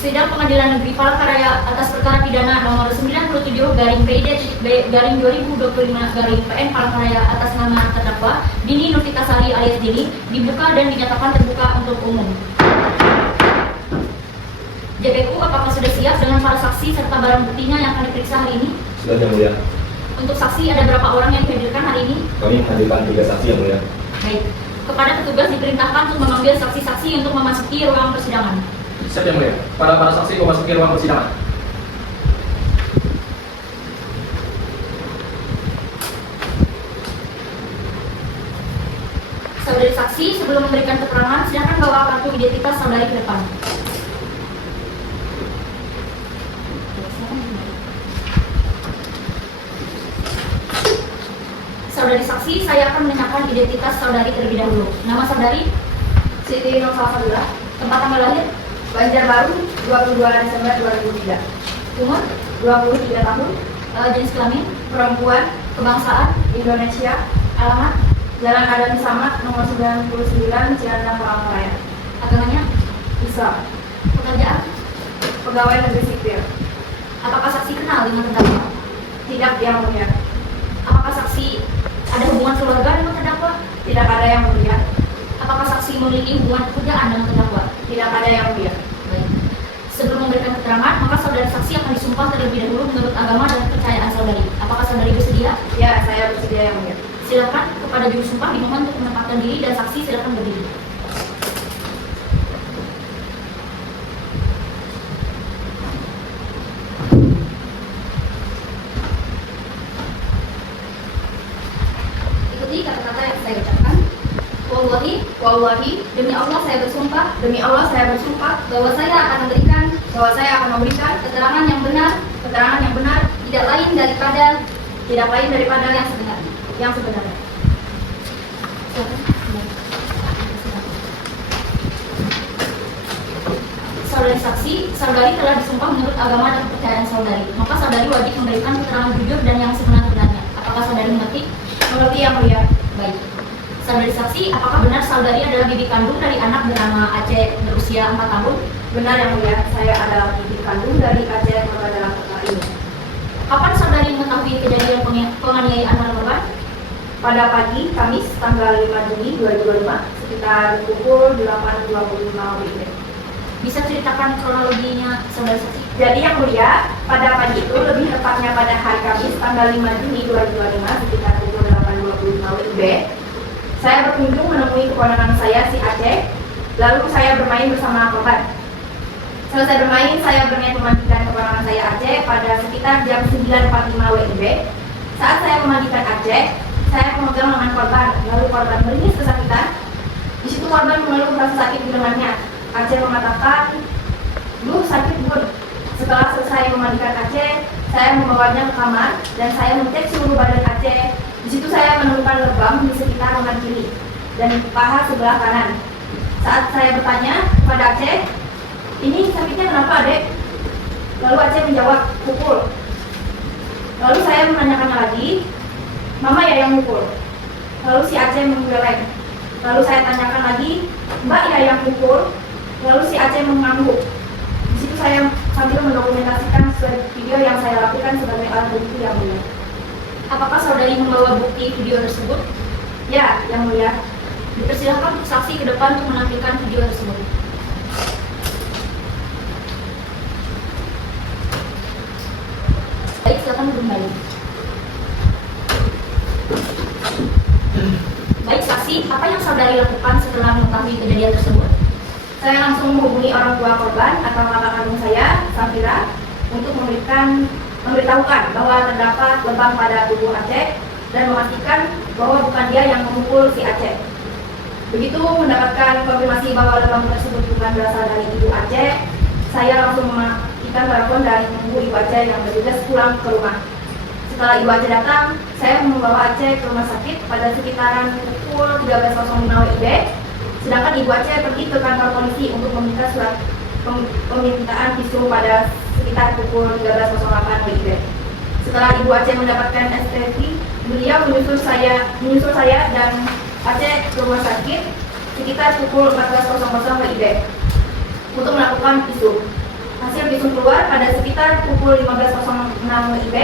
Sidang Pengadilan Negeri Palangkaraya atas perkara pidana nomor 97/PID/2025/PN Palangkaraya atas nama terdakwa Dini Novitasari alias Dini dibuka dan dinyatakan terbuka untuk umum. JPU apakah sudah siap dengan para saksi serta barang buktinya yang akan diperiksa hari ini? Sudah, Yang Mulia. Untuk saksi ada berapa orang yang dihadirkan hari ini? Kami hadirkan 3 saksi, Yang Mulia. Baik. Kepada petugas diperintahkan untuk memanggil saksi-saksi untuk memasuki ruang persidangan. Siap, Yang Mulia. Para saksi memasuki ruang persidangan. Saudari saksi, sebelum memberikan keterangan, silakan bawa kartu identitas saudari ke depan. Saudari saksi, saya akan menanyakan identitas saudari terlebih dahulu. Nama saudari? Siti Nur Salsabila, Tempat tanggal lahir? Banjarbaru, 22 Desember 2003. Umur? 23 tahun, Jenis kelamin? perempuan, Kebangsaan? Indonesia, Alamat? Jalan Adam Samad, nomor 99, Cilandak, Palangkaraya. Agamanya? Islam, Pekerjaan? pegawai negeri sipil. Apakah saksi kenal dengan terdakwa? Tidak, Yang Mulia. Apakah saksi ada hubungan keluarga dengan terdakwa? Tidak ada, Yang Mulia. Apakah saksi memiliki hubungan pekerjaan dengan terdakwa? Tidak ada, Yang Mulia. Baik. Sebelum memberikan keterangan, maka saudari saksi akan disumpah terlebih dahulu menurut agama dan kepercayaan saudari. Apakah saudari bersedia? Ya, saya bersedia, Yang Mulia. Silakan kepada juru sumpah dimohon untuk menempatkan diri dan saksi silakan berdiri. Ikuti kata-kata yang saya ucapkan. Wallahi, demi Allah saya bersumpah bahwa saya akan memberikan keterangan yang benar tidak lain daripada yang sebenarnya. Saudari saksi, saudari telah disumpah menurut agama dan kepercayaan saudari. Maka saudari wajib memberikan keterangan jujur dan yang sebenar-benarnya. Apakah saudari mengerti? Mengerti, Yang Mulia. Baik. Saudari saksi, apakah benar saudari adalah bibi kandung dari anak bernama Aceh berusia 4 tahun? Benar, Yang Mulia. Saya adalah ibu kandung dari Aceh korban dalam perkara ini. Kapan saudari mengetahui kejadian penganiayaan para korban? Pada pagi Kamis tanggal 5 Juni 2025 sekitar pukul 8.25 WIB. Bisa ceritakan kronologinya saudari saksi? Jadi, Yang Mulia, pada pagi itu, lebih tepatnya pada hari Kamis tanggal 5 Juni 2025 sekitar pukul 8.25 WIB, saya berkunjung menemui keponakan saya si Aceh. Lalu saya bermain bersama korban. Selesai bermain, saya berniat memandikan keponakan saya Aceh pada sekitar jam 9.45 WIB. Saat saya memandikan Aceh, saya memegang lengan korban, lalu korban meringis kesakitan. Di situ korban mengeluh rasa sakit di lengannya. Aceh mengatakan, "Duh, sakit bun." Setelah selesai memandikan Aceh, saya membawanya ke kamar dan saya mengecek seluruh badan Aceh. Di situ saya menemukan lebam di sekitar lengan kiri dan paha sebelah kanan. Saat saya bertanya kepada Aceh, "Ini sakitnya kenapa, Dek?" Lalu Aceh menjawab, "Pukul." Lalu saya menanyakannya lagi, "Mama ya yang mukul?" Lalu si Aceh menggeleng. Lalu saya tanyakan lagi, "Mbak ya yang mukul?" Lalu si Aceh mengangguk. Di situ saya sambil mendokumentasikan video yang saya lakukan sebagai alat bukti, Yang Mulia. Apakah saudari membawa bukti video tersebut? Ya, Yang Mulia. Dipersilakan untuk saksi ke depan untuk menampilkan video tersebut. Baik, silakan kembali. Baik, saksi, apa yang saudari lakukan setelah mengetahui kejadian tersebut? Saya langsung menghubungi orang tua korban atau kakak kandung saya, Safira, untuk memberitahukan bahwa terdapat lebam pada tubuh Aceh dan memastikan bahwa bukan dia yang memukul si Aceh. Begitu mendapatkan konfirmasi bahwa lebam tersebut bukan berasal dari ibu Aceh, saya langsung mematikan telepon dan menunggu ibu Aceh yang bertugas pulang ke rumah. Setelah ibu Aceh datang, saya membawa Aceh ke rumah sakit pada sekitaran pukul 13.05 WIB. Sedangkan ibu Aceh pergi ke kantor polisi untuk meminta surat permintaan visum pada sekitar pukul 13.08 WIB. Setelah ibu Aceh mendapatkan STV, beliau menyusul saya dan Aceh ke rumah sakit sekitar pukul 14.00 WIB untuk melakukan visum. Hasil visum keluar pada sekitar pukul 15.06 WIB.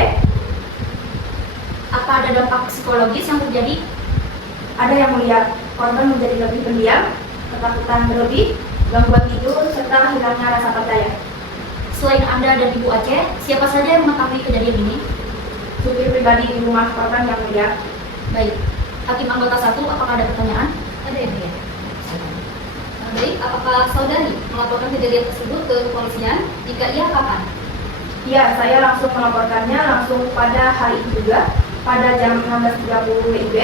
Apa ada dampak psikologis yang terjadi? Ada yang mulia, korban menjadi lebih pendiam, ketakutan berlebih, gangguan tidur, serta hilangnya rasa percaya. Selain Anda dan Ibu Aceh, siapa saja yang mengetahui kejadian ini? Supir pribadi di rumah korban yang mulia. Baik. Hakim anggota 1, apakah ada pertanyaan? Ada ya, ya. Baik, apakah saudari melaporkan kejadian tersebut ke kepolisian? Jika iya, kapan? Iya, saya langsung melaporkannya langsung pada hari itu juga, pada jam 16.30 WIB.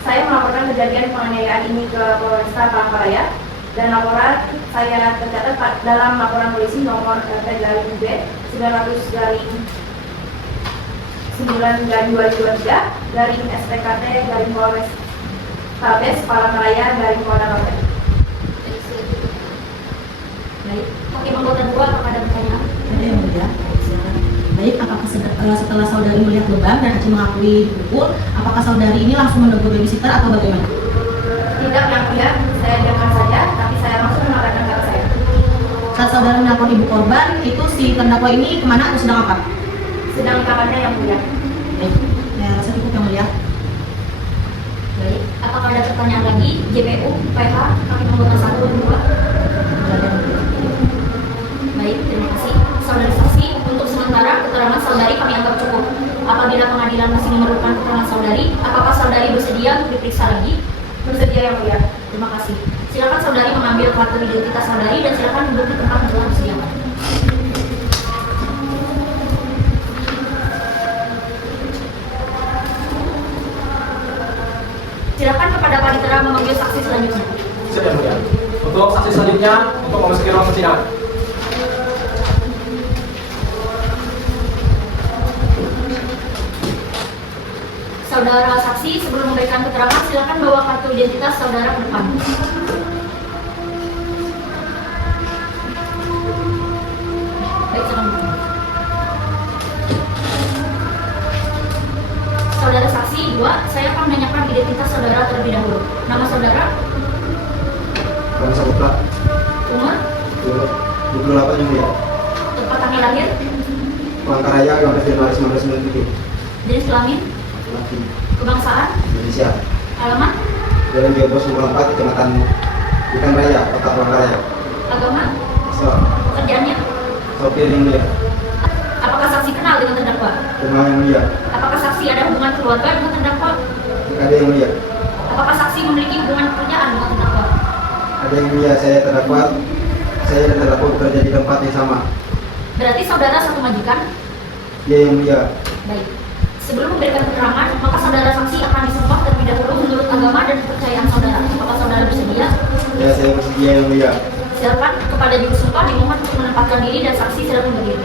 Saya melaporkan kejadian penganiayaan ini ke Polresta Palangkaraya, dan laporan saya tercatat dalam laporan polisi nomor RT-UB 900/9/2023 dari SPKT dari Polres Tabes Palangkaraya dari Polda Kalteng. Baik. Hakim anggota 2, apakah ada pertanyaan? Ada yang mulia. Baik, apakah setelah saudari melihat lebam dan Aceh mengakui dipukul, apakah saudari ini langsung menegur babysitter atau bagaimana? Tidak yang mulia, saya diamkan saja, tapi saya langsung mengatakan kata saya. Saat saudara menelpon ibu korban, itu si terdakwa ini kemana atau sedang apa? Sedang di kamarnya yang mulia. Baik, ya rasa cukup yang mulia. Baik. Apakah ada pertanyaan lagi? JPU, PH, hakim anggota 1 dan 2? Baik, terima kasih. Saudari saksi, untuk sementara keterangan saudari kami anggap cukup. Apabila pengadilan masih memerlukan keterangan saudari, apakah saudari bersedia untuk diperiksa lagi? Bersedia yang mulia. Terima kasih. Silakan saudari mengambil kartu identitas saudari dan silakan duduk di tempat yang telah disediakan. Silakan kepada panitera memanggil saksi selanjutnya. Siap yang mulia. Untuk saksi selanjutnya, untuk memasuki ruang persidangan. Saudara saksi, sebelum memberikan keterangan, silakan bawa kartu identitas saudara ke depan. Baik, silakan. Saudara saksi 2, saya akan menanyakan identitas saudara terlebih dahulu. Nama saudara, Bang Saputra, umur, 28 yang mulia. tempat tanggal lahir, Palangkaraya 15 Januari 1997. jenis kelamin, Laki, kebangsaan, Indonesia. alamat, Jalan Biobos nomor 4, Kecamatan Ikan Raya, Kota Palangkaraya. agama, Islam. pekerjaannya. Sopir yang mulia. Apakah saksi kenal dengan terdakwa? Kenal yang mulia. Apakah saksi ada hubungan keluarga dengan terdakwa? Ada yang mulia. Apakah saksi memiliki hubungan pekerjaan dengan terdakwa? Ada yang mulia. Saya dan terdakwa bekerja di tempat yang sama. Berarti saudara satu majikan? Dia yang mulia. Baik. Sebelum memberikan keterangan, maka saudara saksi akan disumpah terlebih dahulu menurut agama dan kepercayaan saudara. Apakah saudara bersedia? Ya, saya bersedia yang mulia. Silakan kepada juru sumpah dimohon untuk menempatkan diri dan saksi silakan berdiri.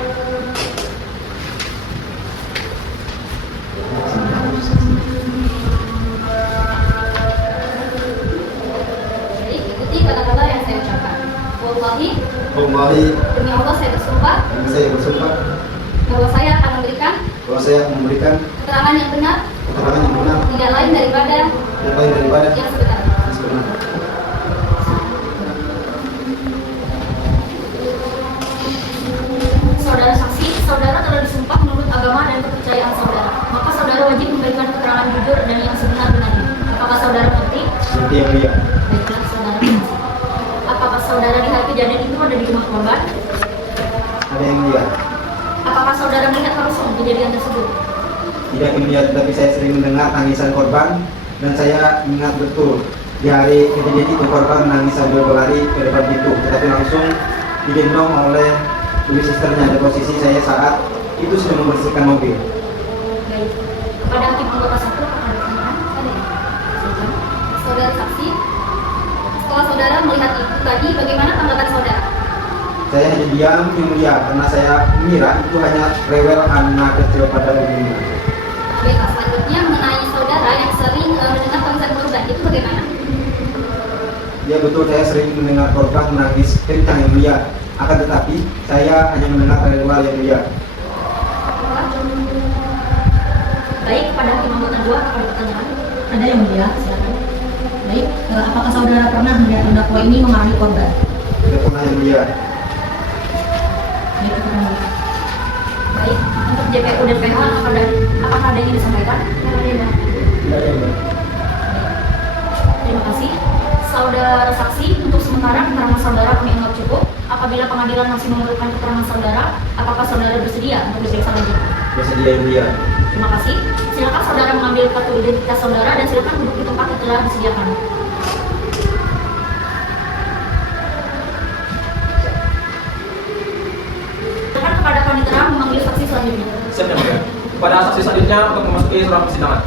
Baik, ikuti kata-kata yang saya ucapkan. Wallahi, demi Allah saya bersumpah Saya bersumpah bahwa saya akan memberikan bahwa saya akan memberikan keterangan yang benar, keterangan yang benar tidak lain daripada yang yang sebenarnya. sebenarnya. Saudara saksi, saudara telah disumpah menurut agama dan kepercayaan saudara. Maka saudara wajib memberikan keterangan jujur dan yang sebenar-benarnya. Apakah saudara mengerti? Seperti yang mulia. Baiklah, saudara. Apakah saudara di hari kejadian itu ada di rumah korban? Ada yang mulia. Apakah saudara melihat langsung kejadian tersebut? Tidak yang mulia, tetapi saya sering mendengar tangisan korban dan saya ingat betul di hari kejadian itu korban menangis sambil berlari ke depan pintu, tetapi langsung digendong oleh babysisternya. Di posisi saya saat itu sedang membersihkan mobil. Baik. Kepada hakim anggota 1, apakah ada pertanyaan? Ada. Silakan. Saudara saksi, setelah saudara melihat itu tadi, bagaimana tanggapan saudara? Saya hanya diam yang mulia karena saya mengira itu hanya rewel anak kecil pada umumnya. Baiklah, selanjutnya mengenai saudara yang sering mendengar tangisan korban, itu bagaimana? Ya betul, saya sering mendengar korban menangis kencang yang mulia. Akan tetapi saya hanya mendengar dari luar yang mulia. Baik, pada hakim anggota 2, apakah ada pertanyaan? Ada yang mulia, silakan. Baik, apakah saudara pernah melihat terdakwa ini memarahi korban? Tidak pernah yang mulia. Baik, barang bukti. Baik, untuk JPU dan PH apakah ada yang disampaikan? Tidak ada yang mulia. Terima kasih. Saudara saksi, untuk sementara keterangan saudara kami anggap cukup. Apabila pengadilan masih memerlukan keterangan saudara, apakah saudara bersedia untuk diperiksa lagi? Bersedia yang mulia. Terima kasih. Silakan saudara mengambil kartu identitas saudara dan silakan duduk di tempat yang telah disediakan. Silakan kepada panitera memanggil saksi selanjutnya. Siap yang mulia. Pada saksi selanjutnya untuk memasuki ruang persidangan.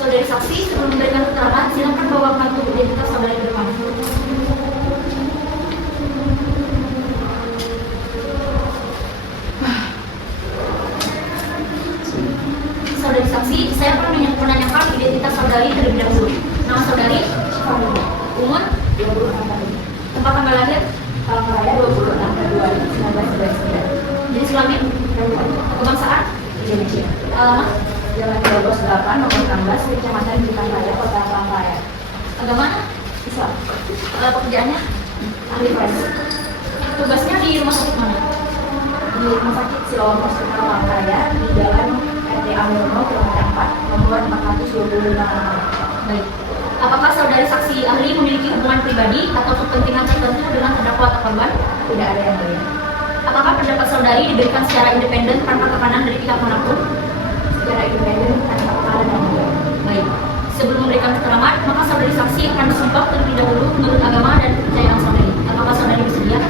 Saudari saksi, sebelum memberikan keterangan, silakan bawa kartu identitas saudara ke depan. Saudari saksi, saya akan menanyakan identitas saudari terlebih dahulu. Nama saudari, umur, 26 tahun. tempat tanggal lahir, Kalau saya 26 Februari 1999. jenis kelamin, kebangsaan, Indonesia. alamat, Jalan Kilogo 8, nomor 16, Kecamatan Bintang Raya, Kota Palangkaraya. agama, Islam. pekerjaannya, Ahli forensik. tugasnya di rumah sakit mana? Di Rumah Sakit Siloam Hospital Palangkaraya di Jalan RT Amrono, kilometer 4, nomor 425. Baik. Apakah saudari saksi ahli memiliki hubungan pribadi atau kepentingan tertentu dengan terdakwa atau korban? Tidak ada yang mulia. Apakah pendapat saudari diberikan secara independen tanpa tekanan dari pihak manapun? Secara independen tanpa tekanan yang mulia. Baik. Sebelum memberikan keterangan, maka saudari saksi akan bersumpah terlebih dahulu menurut agama dan kepercayaan saudari. Apakah saudari bersedia?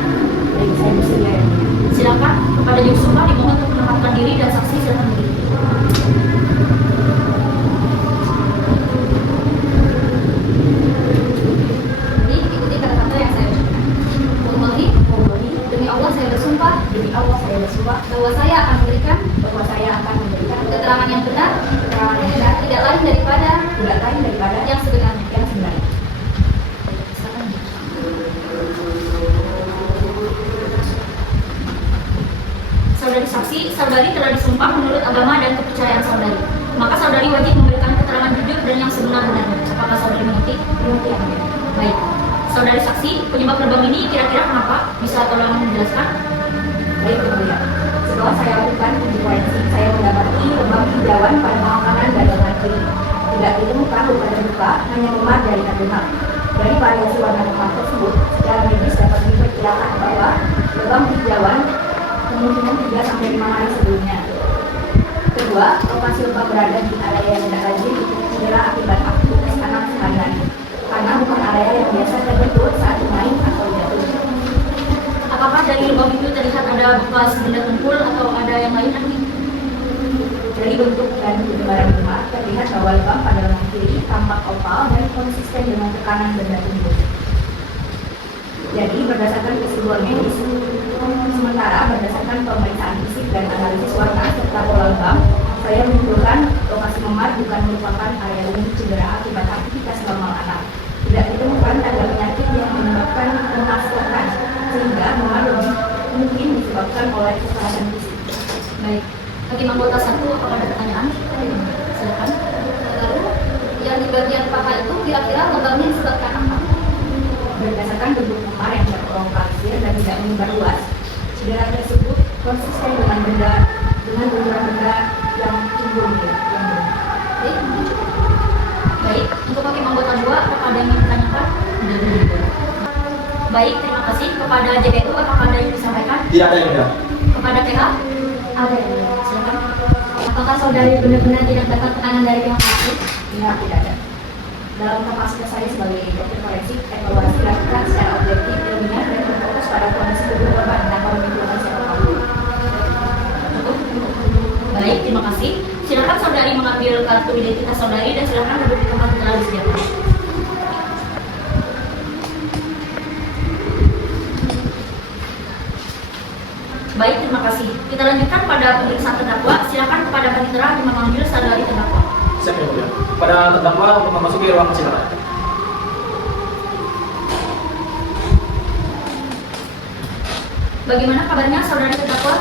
Baik, saya bersedia yang mulia. Silakan kepada juru sumpah dimohon untuk menempatkan diri dan saksi silakan berdiri. Jadi ikuti kata-kata yang saya ucapkan. Wallahi, demi Allah saya bersumpah Demi Allah saya bersumpah bahwa saya akan memberikan bahwa saya akan memberikan keterangan yang benar, keterangan yang benar, tidak lain daripada tidak lain daripada yang sebenarnya. yang sebenarnya. Silakan. Saudari saksi, saudari telah disumpah menurut agama dan kepercayaan saudari. Maka saudari wajib memberikan keterangan jujur dan yang sebenar-benarnya. Apakah saudari mengerti? Mengerti yang mulia. Baik. Saudari saksi, penyebab lebam ini kira-kira kenapa? Bisa tolong menjelaskan? Baik, yang mulia. Setelah saya lakukan uji forensik, saya mendapati lebam hijauan pada makanan dan lengan kiri. Tidak ditemukan luka terbuka, hanya memar dari kandungan. Dari variasi warna lebam tersebut, secara medis dapat diperkirakan bahwa lebam hijauan kemungkinan 3-5 hari sebelumnya. Kedua, lokasi lebam berada di area yang tidak lazim cedera akibat aktivitas anak sehari-hari, karena bukan area yang biasa terbentuk saat bermain atau jatuh. Apakah dari lebam itu terlihat ada bekas benda tumpul atau ada yang lain? Dari bentuk dan penyebaran gemar, terlihat bahwa lebam pada lengan kiri tampak oval dan konsisten dengan tekanan benda tumpul. Jadi berdasarkan keseluruhan medis, sementara berdasarkan pemeriksaan fisik dan analisis warna serta pola lebam, saya menyimpulkan lokasi memar bukan merupakan area umum cedera akibat aktivitas normal anak. Tidak ditemukan tanda penyakit yang menyebabkan kemasteran, sehingga memar lebih mungkin disebabkan oleh kekerasan fisik. Baik. Bagi anggota 1, apakah ada pertanyaan? Silakan. Lalu, yang di bagian paha itu kira-kira lebamnya disebabkan apa? Berdasarkan bentuk memar yang terlokalisir dan tidak menyebar luas, cedera tersebut konsisten dengan benturan benda yang tumbuh ya. Baik, mungkin cukup. Baik, untuk hakim anggota 2, apakah ada yang ingin ditanyakan? Baik, terima kasih. Kepada JPU, apakah ada yang disampaikan? Tidak ada yang mulia. Kepada PH? Ada yang mulia. Silakan. Apakah saudari benar-benar tidak dapat tekanan dari pihak manapun? Tidak, tidak ada. Dalam kapasitas saya sebagai dokter forensik, evaluasi dilakukan secara objektif, ilmiah, dan berfokus pada kondisi tubuh korban tanpa menimbulkan siapapun. Cukup. Baik, terima kasih. Silakan saudari mengambil kartu identitas saudari dan silakan duduk di tempat yang telah disediakan. Baik, terima kasih. Kita lanjutkan pada pemeriksaan terdakwa. Silakan kepada panitera yang memanggil saudari terdakwa. Siap yang mulia. Pada terdakwa untuk memasuki ruang persidangan. Bagaimana kabarnya saudari terdakwa?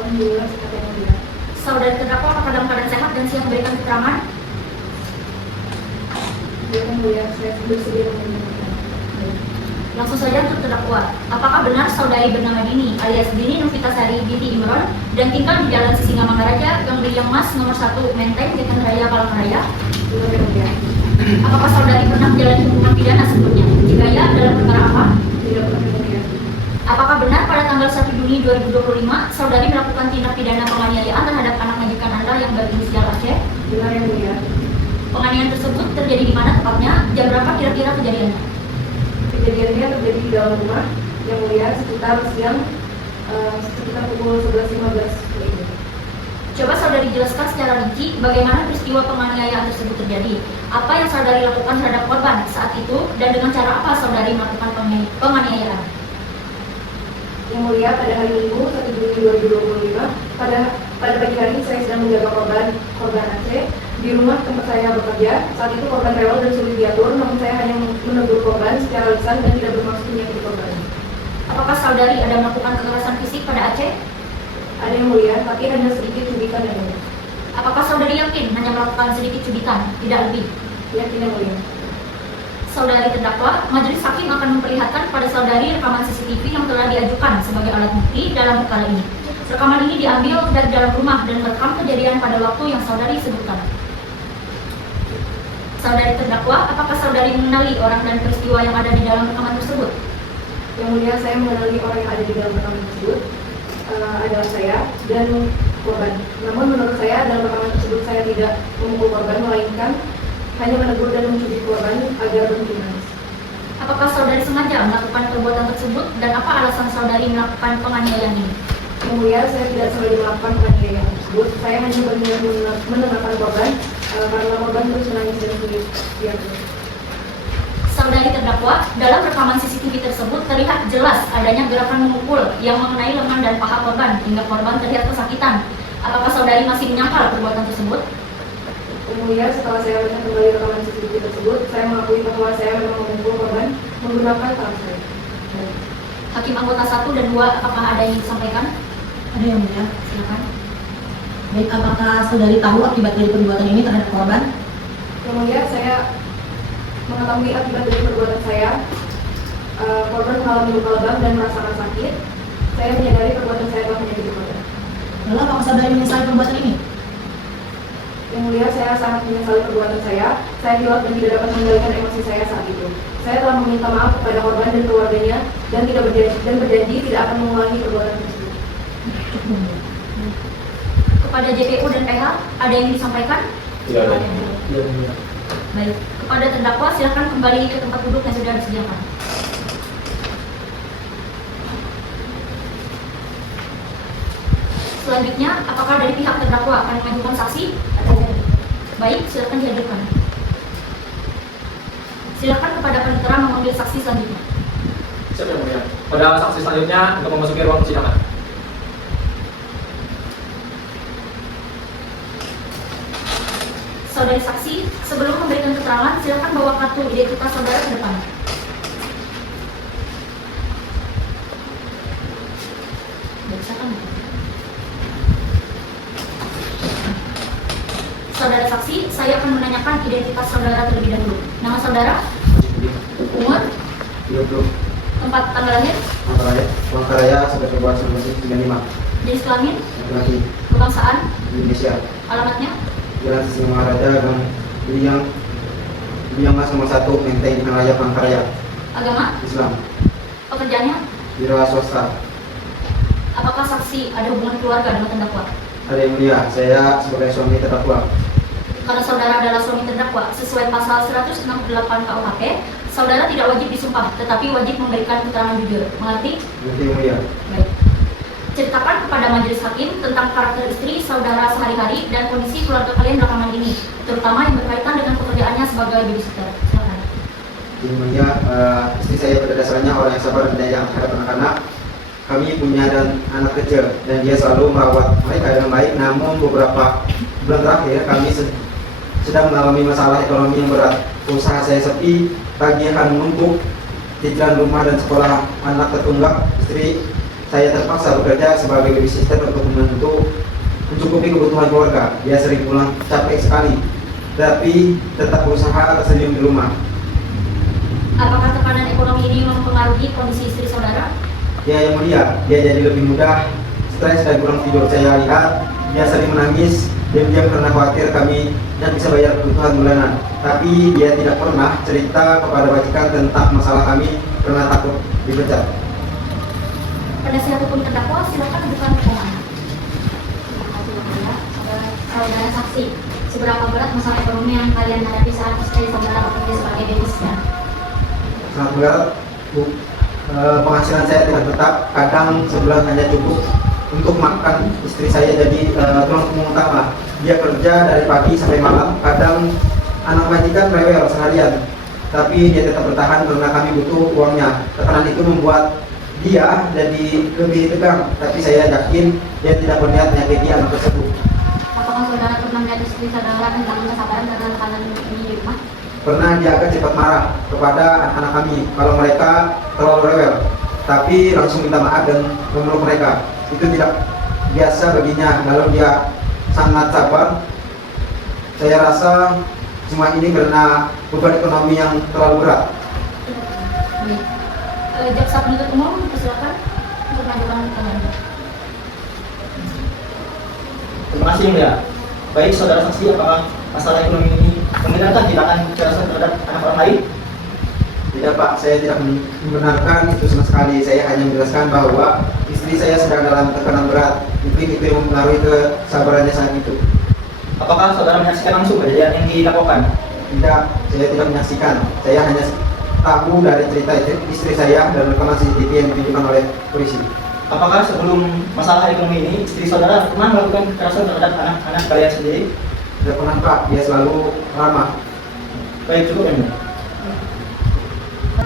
Alhamdulillah, seperti yang mulia. Saudari terdakwa apakah dalam keadaan sehat dan siap memberikan keterangan? Yang mulia, saya bersedia menyampaikan. Langsung saja untuk terdakwa. Apakah benar saudari bernama Dini alias Dini Novitasari binti Imron dan tinggal di Jalan Sisingamangaraja, Gang Bilyang Mas nomor 1 Menteng, Jalan Raya, Palangkaraya? Benar yang mulia. Apakah saudari pernah menjalani hukuman pidana sebelumnya? Jika ya, dalam perkara apa? Tidak pernah yang mulia. Apakah benar pada tanggal 1 Juni 2025 saudari melakukan tindak pidana penganiayaan terhadap anak majikan Anda yang berinisial Aceh? Benar yang mulia. Penganiayaan tersebut terjadi di mana tepatnya? Jam berapa kira-kira kejadiannya? Kejadiannya terjadi di dalam rumah yang mulia sekitar siang sekitar pukul 11.15 WIB. Coba saudari jelaskan secara rinci bagaimana peristiwa penganiayaan tersebut terjadi. Apa yang saudari lakukan terhadap korban saat itu dan dengan cara apa saudari melakukan penganiayaan? Yang mulia, pada hari Minggu 1 Juni 2025 pada pagi hari saya sedang menjaga korban Aceh di rumah tempat saya bekerja. Saat itu korban rewel dan sulit diatur, namun saya hanya menegur korban secara lisan dan tidak bermaksud menyakiti korban. Apakah saudari ada melakukan kekerasan fisik pada Aceh? Ada yang mulia, tapi hanya sedikit cubitan yang mulia. Apakah saudari yakin hanya melakukan sedikit cubitan, tidak lebih? Yakin yang mulia. Saudari terdakwa, majelis hakim akan memperlihatkan pada saudari rekaman CCTV yang telah diajukan sebagai alat bukti dalam perkara ini. Rekaman ini diambil dari dalam rumah dan merekam kejadian pada waktu yang saudari sebutkan. Saudari terdakwa, apakah saudari mengenali orang dan peristiwa yang ada di dalam rekaman tersebut? Yang mulia, saya mengenali orang yang ada di dalam rekaman tersebut adalah saya dan korban. Namun menurut saya dalam rekaman tersebut saya tidak memukul korban, melainkan hanya menegur dan mencubit korban agar berhenti menangis. Apakah saudari sengaja melakukan perbuatan tersebut dan apa alasan saudari melakukan penganiayaan ini? Yang mulia, saya tidak sengaja melakukan penganiayaan tersebut. Saya hanya berniat menenangkan korban karena korban terus menangis dan sulit diatur. Saudari terdakwa, dalam rekaman CCTV tersebut terlihat jelas adanya gerakan memukul yang mengenai lengan dan paha korban hingga korban terlihat kesakitan. Apakah saudari masih menyangkal perbuatan tersebut? Yang mulia, setelah saya melihat kembali rekaman CCTV tersebut, saya mengakui bahwa saya memang memukul korban menggunakan tangan saya. Hakim anggota 1 dan 2, apakah ada yang disampaikan? Ada yang mulia. Silakan. Baik, apakah saudari tahu akibat dari perbuatan ini terhadap korban? Yang mulia, saya mengetahui akibat dari perbuatan saya. Korban mengalami luka lebam dan merasakan sakit. Saya menyadari perbuatan saya telah menyakiti korban. Lalu apakah saudari menyesali perbuatan ini? Yang mulia, saya sangat menyesali perbuatan saya. Saya hilaf dan tidak dapat mengendalikan emosi saya saat itu. Saya telah meminta maaf kepada korban dan keluarganya dan berjanji tidak akan mengulangi perbuatan tersebut. Kepada JPU dan PH, ada yang disampaikan? Tidak ada. Baik, kepada terdakwa silakan kembali ke tempat duduk yang sudah disediakan. Selanjutnya, apakah dari pihak terdakwa akan mengajukan saksi? Baik, silakan dihadirkan. Silakan kepada penentara memanggil saksi selanjutnya. Siap yang mulia. Pada saksi selanjutnya untuk memasuki ruang persidangan. Saudari saksi, sebelum memberikan keterangan, silakan bawa kartu identitas saudara ke depan. Silakan. Saudara saksi, saya akan menanyakan identitas saudara terlebih dahulu. Nama saudara, umur, 30 tempat tanggal lahir, Palangkaraya 1 Februari 1995, jenis kelamin, laki-laki, kebangsaan, Indonesia, alamatnya, Jalan Sisingamangaraja, Gang Bilyang Mas nomor 1 Menteng, Jalan Raya, Palangkaraya, agama, Islam, pekerjaannya, wira swasta. apakah saksi ada hubungan keluarga dengan terdakwa? Ada yang mulia, saya sebagai suami terdakwa. Karena saudara adalah suami terdakwa, sesuai pasal 168 KUHP, saudara tidak wajib disumpah, tetapi wajib memberikan keterangan jujur. Mengerti? Nanti yang mulia. Baik. Ceritakan kepada majelis hakim tentang karakter istri saudara sehari-hari dan kondisi keluarga kalian belakangan ini, terutama yang berkaitan dengan pekerjaannya sebagai babysitter. Silakan. Yang mulia, istri saya pada dasarnya orang yang sabar dan yang terhadap anak-anak. Kami punya dan anak kecil dan dia selalu merawat mereka dengan baik. Namun beberapa bulan terakhir kami sedang mengalami masalah ekonomi yang berat. Usaha saya sepi, tagihan menumpuk, cicilan rumah dan sekolah anak tertunggak. Istri saya terpaksa bekerja sebagai babysitter untuk mencukupi kebutuhan keluarga. Dia sering pulang capek sekali tapi tetap berusaha tersenyum di rumah. Apakah tekanan ekonomi ini mempengaruhi kondisi istri saudara? Ya yang mulia, dia jadi lebih mudah stres dan kurang tidur. Saya lihat dia sering menangis diam-diam karena khawatir kami tidak bisa bayar kebutuhan bulanan. Tapi dia tidak pernah cerita kepada majikan tentang masalah kami karena takut dipecat. Penasihat hukum terdakwa, silakan ajukan permohonan. Saudara saksi, seberapa berat masalah ekonomi yang kalian hadapi saat istri saudara bekerja sebagai babysitter? Sangat berat, Bu. Penghasilan saya tidak tetap, kadang sebulan hanya cukup untuk makan istri saya, jadi tulang punggung utama. Dia kerja dari pagi sampai malam, kadang anak majikan rewel seharian, tapi dia tetap bertahan karena kami butuh uangnya. Tekanan itu membuat dia jadi lebih tegang, tapi saya yakin dia tidak berniat menyakiti anak tersebut. Apakah saudara pernah melihat istri saudara kehilangan kesabaran karena tekanan ini di rumah? Pernah dia akan cepat marah kepada anak-anak kami kalau mereka terlalu rewel, tapi langsung minta maaf dan memeluk mereka. Itu tidak biasa baginya, lalu dia sangat sabar. Saya rasa semua ini karena beban ekonomi yang terlalu berat. Baik. Jaksa penuntut umum, silakan untuk mengajukan pertanyaan. Terima kasih ya. Baik saudara saksi, apakah masalah ekonomi ini membenarkan tindakan kekerasan terhadap anak orang lain? Tidak Pak, saya tidak membenarkan itu sama sekali. Saya hanya menjelaskan bahwa istri saya sedang dalam tekanan berat. Mungkin itu yang mempengaruhi kesabarannya saat itu. Apakah saudara menyaksikan langsung kejadian yang dilakukan? Tidak, saya tidak menyaksikan. Saya hanya tahu dari cerita istri saya dan rekaman CCTV yang ditunjukkan oleh polisi. Apakah sebelum masalah ekonomi ini istri saudara pernah melakukan kekerasan terhadap anak-anak kalian sendiri? Tidak pernah Pak, dia selalu ramah. Baik, cukup ya.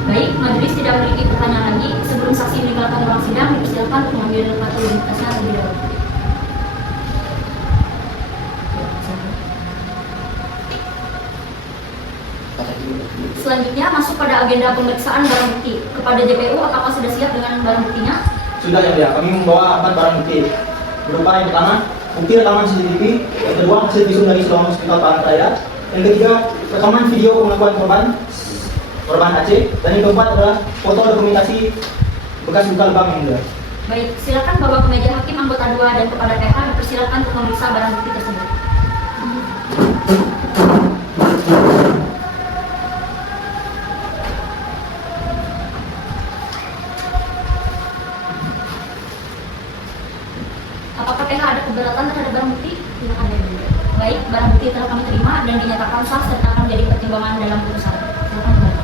Baik, majelis tidak memiliki pertanyaan lagi. Sebelum saksi meninggalkan ruang sidang, dipersilakan untuk mengambil kartu identitasnya terlebih dahulu. Selanjutnya masuk pada agenda pemeriksaan barang bukti. Kepada JPU, apakah sudah siap dengan barang buktinya? Sudah ya, Mulia. Kami membawa 4 barang bukti. Berupa yang pertama, bukti rekaman CCTV. Yang kedua, hasil visum dari Selama Hospital Palangkaraya. Yang ketiga, rekaman video pengakuan korban Aceh. Dan yang keempat adalah foto dokumentasi bekas luka lebam yang mulia. Baik, silakan bawa ke meja hakim anggota 2 dan kepada PH dipersilakan untuk memeriksa barang bukti tersebut. Apakah PH ada keberatan terhadap barang bukti? Silakan ya. Baik, barang bukti telah kami terima dan dinyatakan sah serta akan menjadi pertimbangan dalam putusan. Silakan kembali.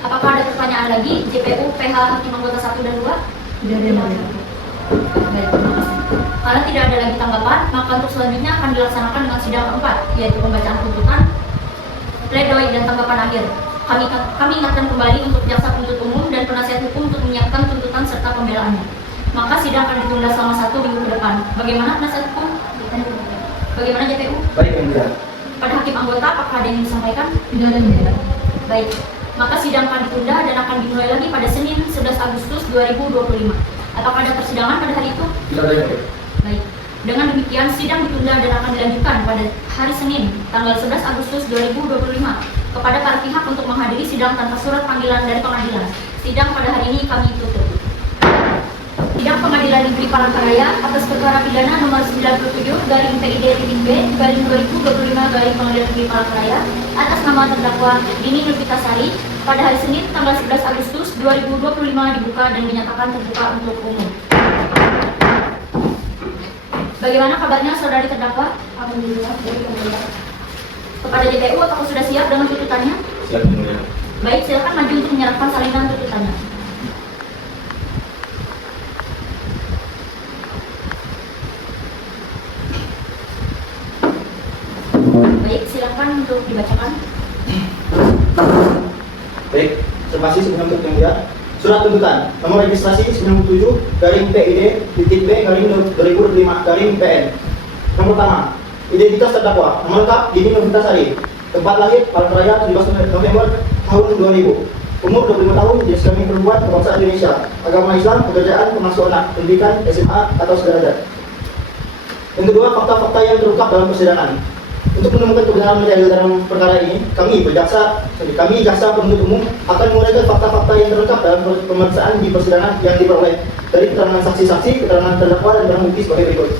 Apakah ada pertanyaan lagi? JPU, PH, Hakim anggota 1 dan 2? Tidak ada yang mulia. Baik, terima kasih. Karena tidak ada lagi tanggapan, maka untuk selanjutnya akan dilaksanakan dengan sidang keempat, yaitu pembacaan tuntutan, pledoi, dan tanggapan akhir. Kami ingatkan kembali untuk jaksa penuntut umum dan penasihat hukum untuk menyiapkan tuntutan serta pembelaannya. Maka sidang akan ditunda selama 1 minggu ke depan. Bagaimana penasihat hukum? Bagaimana JPU? Baik, yang mulia. Pada hakim anggota, apakah ada yang disampaikan? Tidak ada yang mulia. Baik, maka sidang akan ditunda dan akan dimulai lagi pada Senin 11 Agustus 2025. Apakah ada persidangan pada hari itu? Tidak ada yang mulia. Baik, dengan demikian sidang ditunda dan akan dilanjutkan pada hari Senin, tanggal 11 Agustus 2025 kepada para pihak untuk menghadiri sidang tanpa surat panggilan dari pengadilan. Sidang pada hari ini kami tutup. Sidang Pengadilan Negeri Palangkaraya atas perkara pidana nomor 97/PID-B/2025 Pengadilan Negeri Palangkaraya atas nama terdakwa Dini Nurfitasari pada hari Senin tanggal 11 Agustus 2025 dibuka dan dinyatakan terbuka untuk umum. Bagaimana kabarnya saudari terdakwa? Alhamdulillah, dari pemerintah. Kepada JPU, apakah sudah siap dengan tuntutannya? Siap, yang mulia. Baik, silakan maju untuk menyerahkan salinan tuntutannya. Baik, silakan untuk dibacakan. Baik, terima kasih sebelum untuk yang mulia. Surat tuntutan nomor registrasi 97/PID/B/2025/PN. Nomor pertama, identitas terdakwa, nomor lengkap Dini Nurfitasari, tempat lahir Palangkaraya 17 November tahun 2000. umur 25 tahun, jenis kelamin perempuan, kebangsaan Indonesia, agama Islam, pekerjaan, pengasuh anak, pendidikan, SMA atau sederajat. Yang kedua, fakta-fakta yang terungkap dalam persidangan. Untuk menemukan kebenaran material dalam perkara ini, kami jaksa penuntut umum akan menguraikan fakta-fakta yang terungkap dalam pemeriksaan di persidangan yang diperoleh dari keterangan saksi-saksi, keterangan terdakwa dan barang bukti sebagai berikut.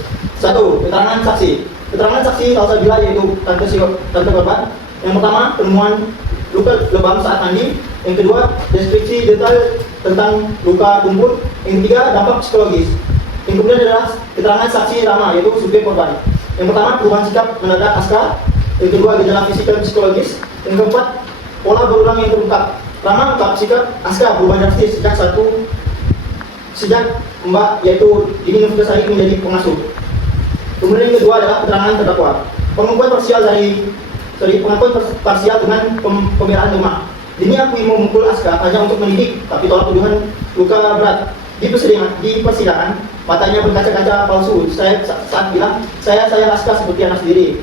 1. Keterangan saksi. Keterangan saksi Salsabila yaitu tante korban. Yang pertama, penemuan luka lebam saat mandi. Yang kedua, deskripsi detail tentang luka tumpul. Yang ketiga, dampak psikologis. Yang kemudian adalah keterangan saksi Rama yaitu subjek korban. Yang pertama, perubahan sikap mendadak Aska. Yang kedua, gejala fisik dan psikologis. Yang keempat, pola berulang yang terungkap. Rama ungkap sikap Aska berubah drastis sejak Mbak yaitu Dini Nurfitri menjadi pengasuh. Kemudian yang kedua adalah keterangan terdakwa. Pengakuan parsial dengan pembelaan lemah. Dini akui memukul Aska hanya untuk mendidik, tapi tolak tuduhan luka berat. Di persidangan, matanya berkaca-kaca palsu. Saat bilang, saya sayang Aska seperti anak sendiri.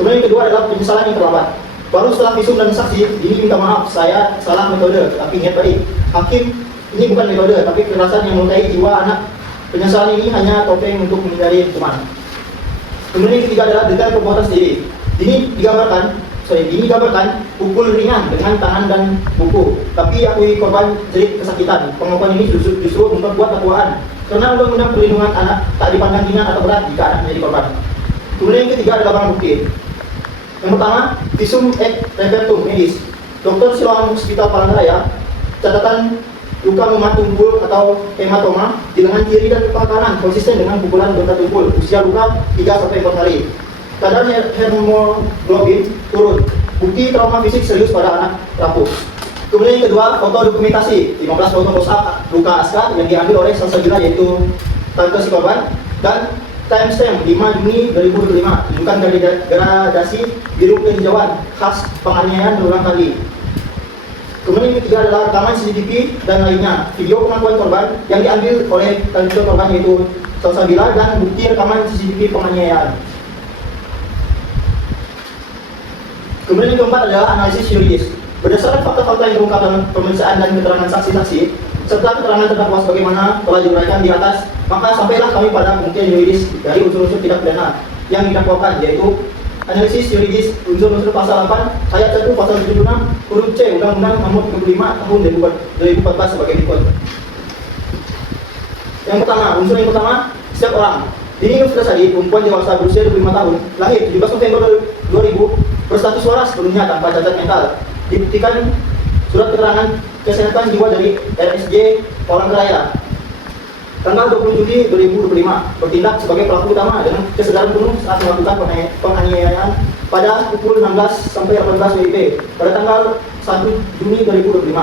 Kemudian yang kedua adalah penyesalan yang terlambat. Baru setelah visum dan saksi, Dini minta maaf, saya salah metode, tapi niat baik. Hakim, ini bukan metode, tapi kekerasan yang melukai jiwa anak. Penyesalan ini hanya topeng untuk menghindari hukuman. Kemudian yang ketiga adalah detail perbuatan sendiri. Dini digambarkan pukul ringan dengan tangan dan buku, tapi akui korban jerit kesakitan. Pengakuan ini justru memperkuat dakwaan karena undang-undang perlindungan anak tak dipandang ringan atau berat jika anak menjadi korban. Kemudian yang ketiga adalah barang bukti. Yang pertama, visum et repertum medis. Dr. Siloam Hospital Palangkaraya, catatan luka memar tumpul atau hematoma di lengan kiri dan kepala kanan konsisten dengan pukulan benda tumpul. Usia luka 3-4 hari. Kadar hemoglobin turun. Bukti trauma fisik serius pada anak rapuh. Kemudian yang kedua, foto dokumentasi. 15 foto close-up luka Aska yang diambil oleh Salsabila yaitu tante si korban, dan timestamp 5 Juni 2025 tunjukkan gradasi biru kehijauan khas penganiayaan berulang kali. Kemudian yang ketiga adalah rekaman CCTV dan lainnya, video pengakuan korban yang diambil oleh tante korban yaitu Salsabila dan bukti rekaman CCTV penganiayaan. Kemudian yang keempat adalah analisis yuridis. Berdasarkan fakta-fakta yang terungkap dalam pemeriksaan dan keterangan saksi-saksi, serta keterangan terdakwa sebagaimana telah diuraikan di atas, maka sampailah kami pada pembuktian yuridis dari unsur-unsur tindak pidana yang didakwakan, yaitu analisis yuridis unsur-unsur pasal 8 ayat 1 pasal 76 huruf C Undang-Undang Nomor 35 Tahun 2014 sebagai berikut. Yang pertama, unsur yang pertama, setiap orang. Dini Nurfitri, perempuan dewasa berusia 25 tahun, lahir 17 November 2000, berstatus waras sebelumnya tanpa cacat mental. Dibuktikan surat keterangan kesehatan jiwa dari RSJ Palangkaraya. Tanggal 20 Juli 2025, bertindak sebagai pelaku utama dengan kesadaran penuh saat melakukan penganiayaan pada pukul 16 sampai 18 WIB pada tanggal 1 Juni 2025.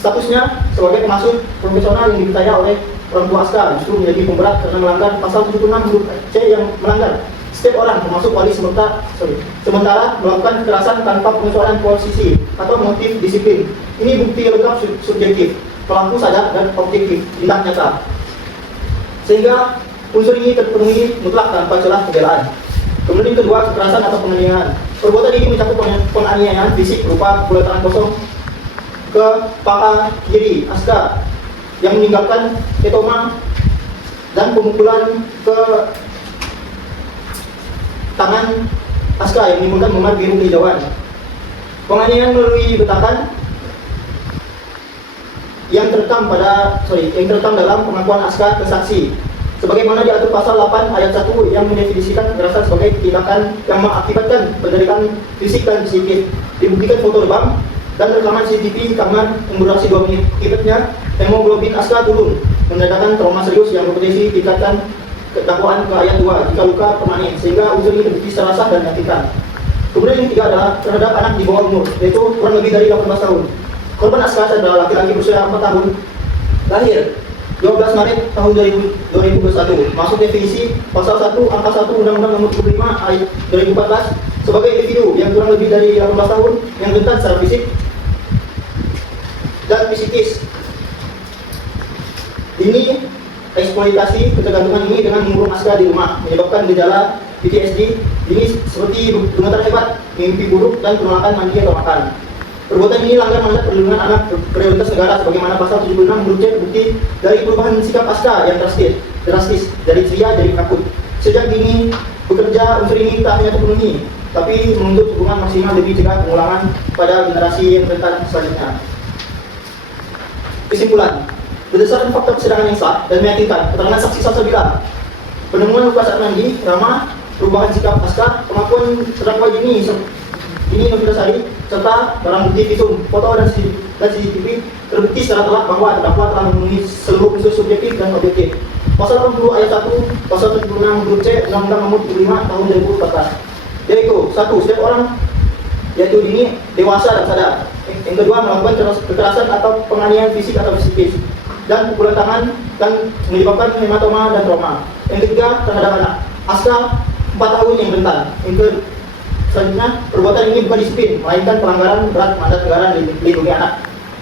Statusnya sebagai pengasuh profesional yang dipercaya oleh orang tua Aska justru menjadi pemberat karena melanggar pasal 76 huruf C yang melanggar setiap orang termasuk wali sementara melakukan kekerasan tanpa pengecualian posisi atau motif disiplin. Ini bukti lengkap subjektif, pelaku sadar dan objektif, tindak nyata. Sehingga unsur ini terpenuhi mutlak tanpa celah pembelaan. Kemudian kedua, kekerasan atau penganiayaan. Perbuatan ini mencakup penganiayaan fisik berupa pukulan tangan kosong ke paha kiri Aska yang meninggalkan hematoma dan pemukulan ke tangan Aska yang menimbulkan memar biru kehijauan. Penganiayaan melalui betakan yang terekam dalam pengakuan Aska ke saksi sebagaimana diatur pasal 8 ayat 1 yang mendefinisikan kekerasan sebagai tindakan yang mengakibatkan penderitaan fisik dan psikis. Dibuktikan foto lebam dan rekaman CCTV kamar yang berdurasi 2 menit. Akibatnya hemoglobin Aska turun, menandakan trauma serius yang berpotensi tingkatkan dakwaan ke ayat 2 jika luka permanen, sehingga unsur ini terbukti secara sah dan meyakinkan. Kemudian yang ketiga adalah terhadap anak di bawah umur, yaitu kurang lebih dari 18 tahun. Korban Aska adalah laki-laki berusia 4 tahun, lahir 12 Maret tahun 2021, masuk definisi pasal 1 angka 1 Undang-Undang Nomor 25 ayat 2014 sebagai individu yang kurang lebih dari 18 tahun yang rentan secara fisik dan psikis. Ini eksploitasi ketergantungan ini dengan mengurung Aska di rumah menyebabkan gejala PTSD ini seperti gemetar hebat, mimpi buruk dan penolakan mandi atau makan. Perbuatan ini langgar mandat perlindungan anak prioritas negara sebagaimana pasal 76 huruf C bukti dari perubahan sikap pasca yang drastis dari ceria jadi takut. Sejak dini bekerja unsur ini tak hanya terpenuhi, tapi menuntut hukuman maksimal demi cegah pengulangan pada generasi yang rentan selanjutnya. Kesimpulan, berdasarkan fakta persidangan yang sah dan meyakinkan keterangan saksi Salsabila, penemuan luka saat mandi, ramah, perubahan sikap pasca, pengakuan terdakwa Dini Novitasari, serta barang bukti visum, foto dan CCTV terbukti secara telak bahwa terdakwa telah memenuhi seluruh unsur subjektif dan objektif. Pasal 80 ayat 1, pasal 76 huruf C, Undang-Undang Nomor 75 Tahun 2014. Yaitu, 1. Setiap orang, yaitu Dini, dewasa dan sadar. Yang kedua, melakukan kekerasan atau penganiayaan fisik atau psikis dan pukulan tangan dan menyebabkan hematoma dan trauma. Yang ketiga, terhadap anak. Aska 4 tahun yang rentan. Selanjutnya, perbuatan ini bukan disiplin, melainkan pelanggaran berat mandat negara melindungi anak,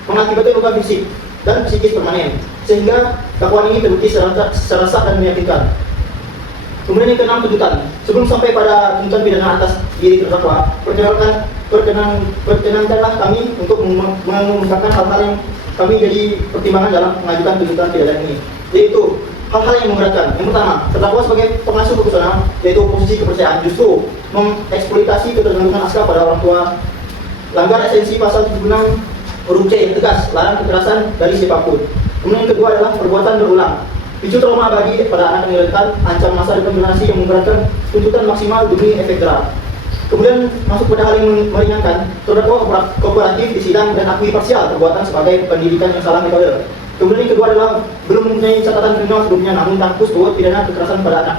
mengakibatkan luka fisik dan psikis permanen, sehingga dakwaan ini terbukti secara sah dan meyakinkan. Kemudian yang keenam, tuntutan. Sebelum sampai pada tuntutan pidana atas diri terdakwa, perkenankanlah kami untuk mengungkapkan hal-hal yang kami jadi pertimbangan dalam mengajukan tuntutan pidana ini, yaitu hal-hal yang memberatkan. Yang pertama, terdakwa sebagai pengasuh profesional, yaitu posisi kepercayaan, justru mengeksploitasi ketergantungan Aska pada orang tua, langgar esensi pasal 76 huruf C yang tegas, larang kekerasan dari siapapun. Kemudian yang kedua adalah perbuatan berulang, picu trauma abadi pada anak yang rentan, ancam masa depan generasi yang memberatkan, tuntutan maksimal demi efek jerah. Kemudian masuk pada hal yang meringankan, terdakwa kooperatif di sidang dan akui parsial perbuatan sebagai pendidikan yang salah metode. Kemudian yang kedua adalah belum mempunyai catatan kriminal sebelumnya, namun takut bahwa pidana kekerasan pada anak.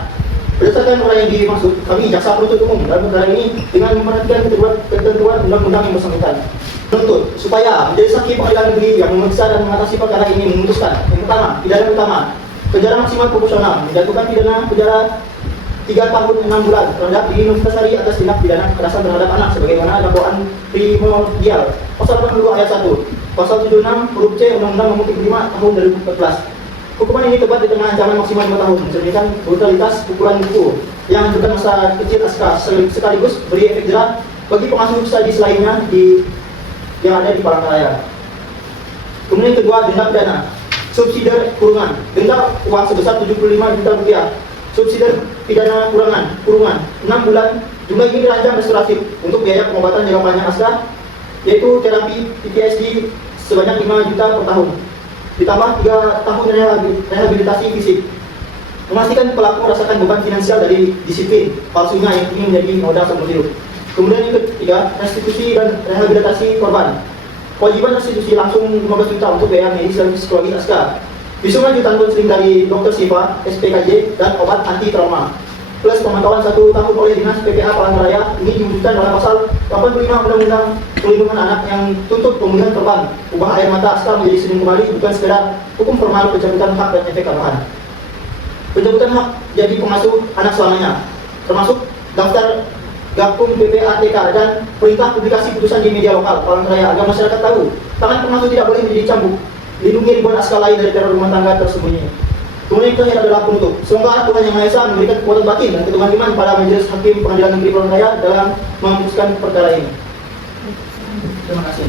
Berdasarkan uraian yang dimaksud, kami jaksa penuntut umum dalam perkara ini dengan memperhatikan ketentuan undang-undang yang bersangkutan, menuntut supaya menjadi saksi pengadilan negeri yang memeriksa dan mengatasi perkara ini memutuskan yang pertama, pidana utama, penjara maksimal proporsional, menjatuhkan pidana penjara 3 tahun 6 bulan terhadap Dini Novitasari atas tindak pidana kekerasan terhadap anak sebagaimana dakwaan primordial pasal 80 ayat 1, pasal 76 huruf C Undang-Undang Nomor 35 Tahun 2014. Hukuman ini tepat di tengah ancaman maksimal 5 tahun, mencerminkan brutalitas pukulan buku yang bukan masa kecil Aska, sekaligus beri efek jerah bagi pengasuh sadis lainnya yang ada di Palangkaraya. Kemudian yang kedua, denda pidana, subsidi kurungan, denda uang sebesar 75 juta rupiah, subsidi pidana kurungan 6 bulan. Jumlah ini dirancang restoratif untuk biaya pengobatan jangka panjang Aska, yaitu terapi PTSD sebanyak 5 juta per tahun, ditambah 3 tahun rehabilitasi fisik. Memastikan pelaku merasakan beban finansial dari disiplin palsunya yang ingin menjadi modal seumur hidup. Kemudian yang ketiga, restitusi dan rehabilitasi korban. Kewajiban restitusi langsung 15 juta untuk biaya medis dan psikologi Aska. Visum lanjutan konseling dari Dr. Siva, SPKJ, dan obat anti trauma. Plus pemantauan 1 tahun oleh Dinas PPA Palangkaraya ini diwujudkan dalam pasal 85 Undang-Undang Perlindungan Anak yang tuntut pemulihan korban. Ubah air mata Aska menjadi senyum kembali bukan sekedar hukum formal pencabutan hak dan efek tambahan. Pencabutan hak jadi pengasuh anak selamanya, termasuk daftar Gapum PPATK dan perintah publikasi putusan di media lokal Palangkaraya agar masyarakat tahu tangan pengasuh tidak boleh menjadi cambuk. Lindungi ribuan Aska lain dari teror rumah tangga tersembunyi. Kemudian yang terakhir adalah penutup. Semoga Tuhan Yang Maha Esa memberikan kekuatan batin dan keteguhan iman pada Majelis Hakim Pengadilan Negeri Palangkaraya dalam memutuskan perkara ini. Terima kasih.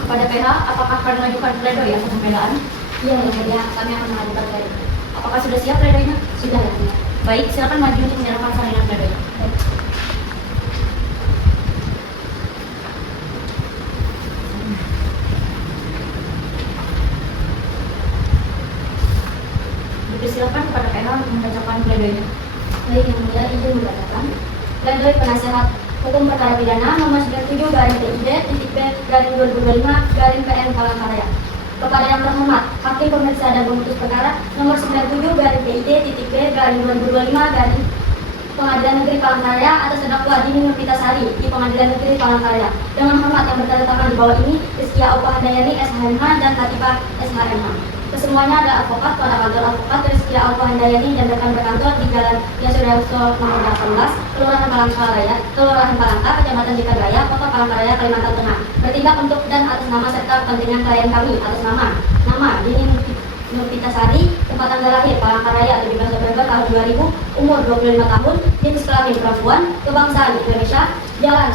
Kepada PH, apakah akan mengajukan pledoi atau pembelaan? Iya, yang mulia, kami akan mengajukan pledoi. Apakah sudah siap pledoinya? Sudah, yang mulia. Baik, silakan maju untuk menyerahkan salinan pledoi. Dipersilakan kepada PH untuk membacakan pledoinya. Baik, yang mulia, izin membacakan pledoi penasehat hukum perkara pidana nomor 97/PID/B/2025/PN Palangkaraya. Kepada yang terhormat, Hakim Pemeriksa dan Pemutus Perkara nomor 97/PID/B/2025 Pengadilan Negeri Palangkaraya atas terdakwa Dini Novitasari di Pengadilan Negeri Palangkaraya. Dengan hormat yang bertanda tangan di bawah ini, Rizkia Aupa Handayani SHMH dan Latifah SHMH. Kesemuanya ada advokat pada kantor advokat Rizkia Aupa Handayani dan rekan berkantor di Jalan Yasudarso nomor 18, Kelurahan Palangkaraya, Kelurahan Palangka, Kecamatan Jitagaya, Kota Palangkaraya, Kalimantan Tengah. Bertindak untuk dan atas nama serta kepentingan klien kami atas nama Dini Novitasari, tempat tanggal lahir Palangkaraya 17 November tahun 2000, umur 25 tahun, jenis kelamin perempuan, kebangsaan Indonesia, jalan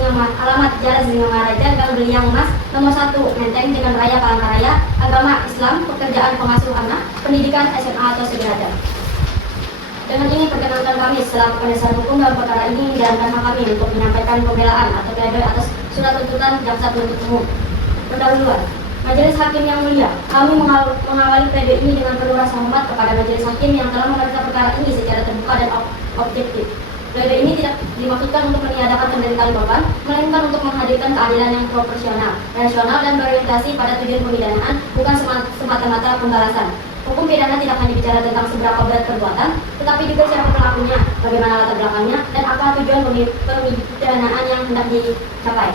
alamat Jalan Singamaraja, Gang Beliang Mas, nomor 1, Menteng dengan Raya Palangkaraya, agama Islam, pekerjaan pengasuh anak, pendidikan SMA atau sederajat. Dengan ini perkenalkan kami selaku penasihat hukum dalam perkara ini dan hak kami untuk menyampaikan pembelaan atau pledoi atas surat tuntutan jaksa penuntut umum. Pendahuluan. Majelis Hakim yang mulia, kami mengawali pledoi ini dengan penuh rasa hormat kepada Majelis Hakim yang telah memeriksa perkara ini secara terbuka dan objektif. Pledoi ini tidak dimaksudkan untuk meniadakan penderitaan korban, melainkan untuk menghadirkan keadilan yang proporsional, rasional, dan berorientasi pada tujuan pemidanaan, bukan semata-mata pembalasan. Hukum pidana tidak hanya bicara tentang seberapa berat perbuatan, tetapi juga siapa pelakunya, bagaimana latar belakangnya, dan apa tujuan pemidanaan yang hendak dicapai.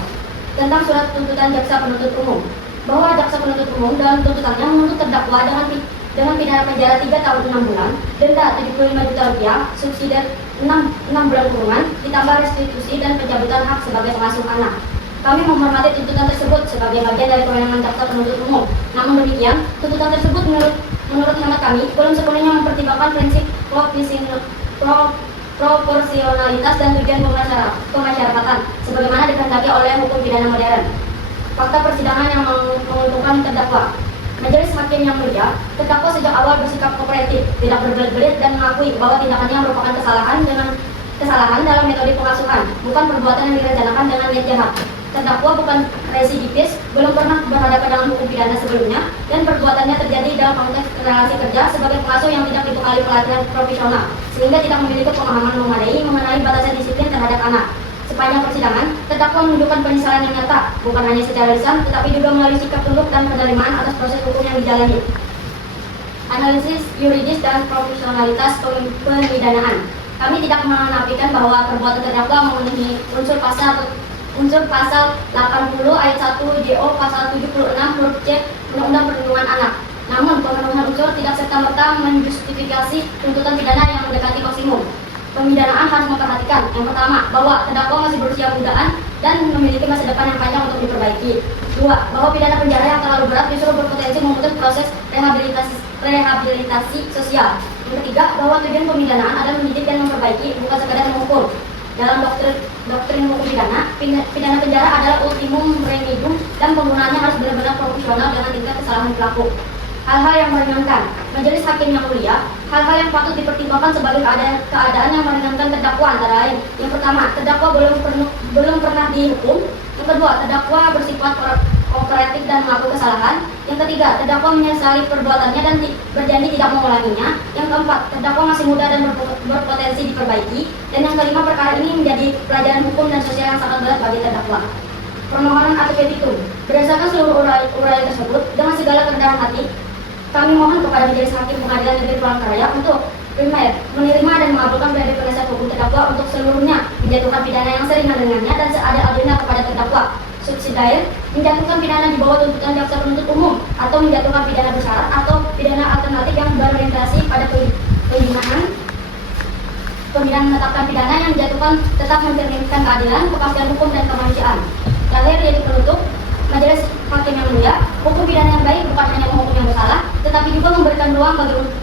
Tentang surat tuntutan jaksa penuntut umum, bahwa jaksa penuntut umum dalam tuntutannya menuntut terdakwa dengan pidana penjara 3 tahun 6 bulan, denda 75 juta rupiah, subsidi 6 bulan kurungan, ditambah restitusi dan pencabutan hak sebagai pengasuh anak. Kami menghormati tuntutan tersebut sebagai bagian dari kewenangan jaksa penuntut umum. Namun demikian, tuntutan tersebut menurut hemat kami belum sepenuhnya mempertimbangkan prinsip proporsionalitas dan tujuan pemasyarakatan sebagaimana dikehendaki oleh hukum pidana modern. Fakta persidangan yang menguntungkan terdakwa. Majelis Hakim yang mulia, terdakwa sejak awal bersikap kooperatif, tidak berbelit-belit dan mengakui bahwa tindakannya merupakan kesalahan dalam metode pengasuhan, bukan perbuatan yang direncanakan dengan niat jahat. Terdakwa bukan residivis, belum pernah berhadapan dengan hukum pidana sebelumnya, dan perbuatannya terjadi dalam konteks relasi kerja sebagai pengasuh yang tidak dibekali pelatihan profesional, sehingga tidak memiliki pemahaman memadai mengenai batasan disiplin terhadap anak. Sepanjang persidangan, terdakwa menunjukkan penyesalan yang nyata, bukan hanya secara lisan, tetapi juga melalui sikap tunduk dan penerimaan atas proses hukum yang dijalani. Analisis yuridis dan profesionalitas pemidanaan. Kami tidak menafikan bahwa perbuatan terdakwa memenuhi unsur pasal 80 ayat 1 JO pasal 76 huruf C Undang-Undang Perlindungan Anak. Namun, pemenuhan unsur tidak serta-merta menjustifikasi tuntutan pidana yang mendekati maksimum. Pemidanaan harus memperhatikan, yang pertama, bahwa terdakwa masih berusia mudaan dan memiliki masa depan yang panjang untuk diperbaiki. 2. Bahwa pidana penjara yang terlalu berat justru berpotensi memutus proses rehabilitasi sosial. Yang ketiga, bahwa tujuan pemidanaan adalah mendidik dan memperbaiki, bukan sekadar menghukum. Dalam doktrin hukum pidana, pidana penjara adalah ultimum remedium dan penggunaannya harus benar-benar proporsional dengan tingkat kesalahan pelaku. Hal-hal yang meringankan. Majelis Hakim yang mulia, hal-hal yang patut dipertimbangkan sebagai keadaan yang meringankan terdakwa antara lain. Yang pertama, terdakwa belum pernah dihukum. Yang kedua, terdakwa bersifat kooperatif dan mengaku kesalahan. Yang ketiga, terdakwa menyesali perbuatannya dan berjanji tidak mengulanginya. Yang keempat, terdakwa masih muda dan berpotensi diperbaiki. Dan yang kelima, perkara ini menjadi pelajaran hukum dan sosial yang sangat berat bagi terdakwa. Permohonan ad petitum. Berdasarkan seluruh uraian tersebut, dengan segala kerendahan hati, kami mohon kepada Majelis Hakim Pengadilan Negeri Palangkaraya untuk menerima dan mengabulkan pledoi penasihat hukum terdakwa untuk seluruhnya menjatuhkan pidana yang seringan dengannya dan seadil-adilnya kepada terdakwa. Subsidiar, menjatuhkan pidana di bawah tuntutan jaksa penuntut umum atau menjatuhkan pidana bersyarat atau pidana alternatif yang berorientasi pada pembinaan menetapkan pidana yang dijatuhkan tetap mencerminkan keadilan, kepastian hukum dan kemanusiaan. Terakhir, yaitu penutup, Majelis Hakim yang mulia, hukum pidana yang baik bukan hanya menghukum yang bersalah, tetapi juga memberikan ruang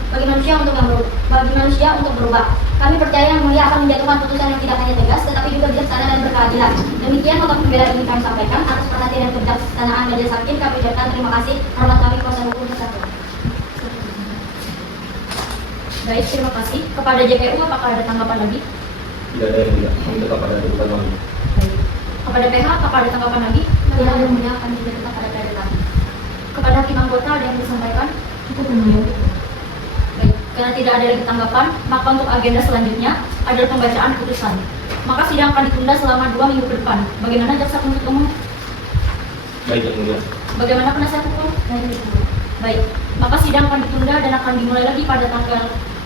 bagi manusia untuk berubah. Kami percaya yang mulia akan menjatuhkan putusan yang tidak hanya tegas, tetapi juga bijaksana dan berkeadilan. Demikian nota pembelaan ini kami sampaikan. Atas perhatian dan kebijaksanaan Majelis Hakim, kami ucapkan terima kasih. Hormat kami kuasa hukum bersatu. Baik, terima kasih. Kepada JPU, apakah ada tanggapan lagi? Tidak ada yang mulia, kami tetap pada tuntutan kami. Baik. Kepada PH, apakah ada tanggapan lagi? Tidak ada mulia, kami juga tetap pada pledoi kami. Kepada hakim anggota ada yang disampaikan? Cukup menunggu. Baik, karena tidak ada lagi tanggapan, maka untuk agenda selanjutnya adalah pembacaan putusan. Maka sidang akan ditunda selama 2 minggu ke depan. Bagaimana jaksa penuntut umum? Baik yang mulia. Bagaimana penasihat hukum? Baik, maka sidang akan ditunda dan akan dimulai lagi pada tanggal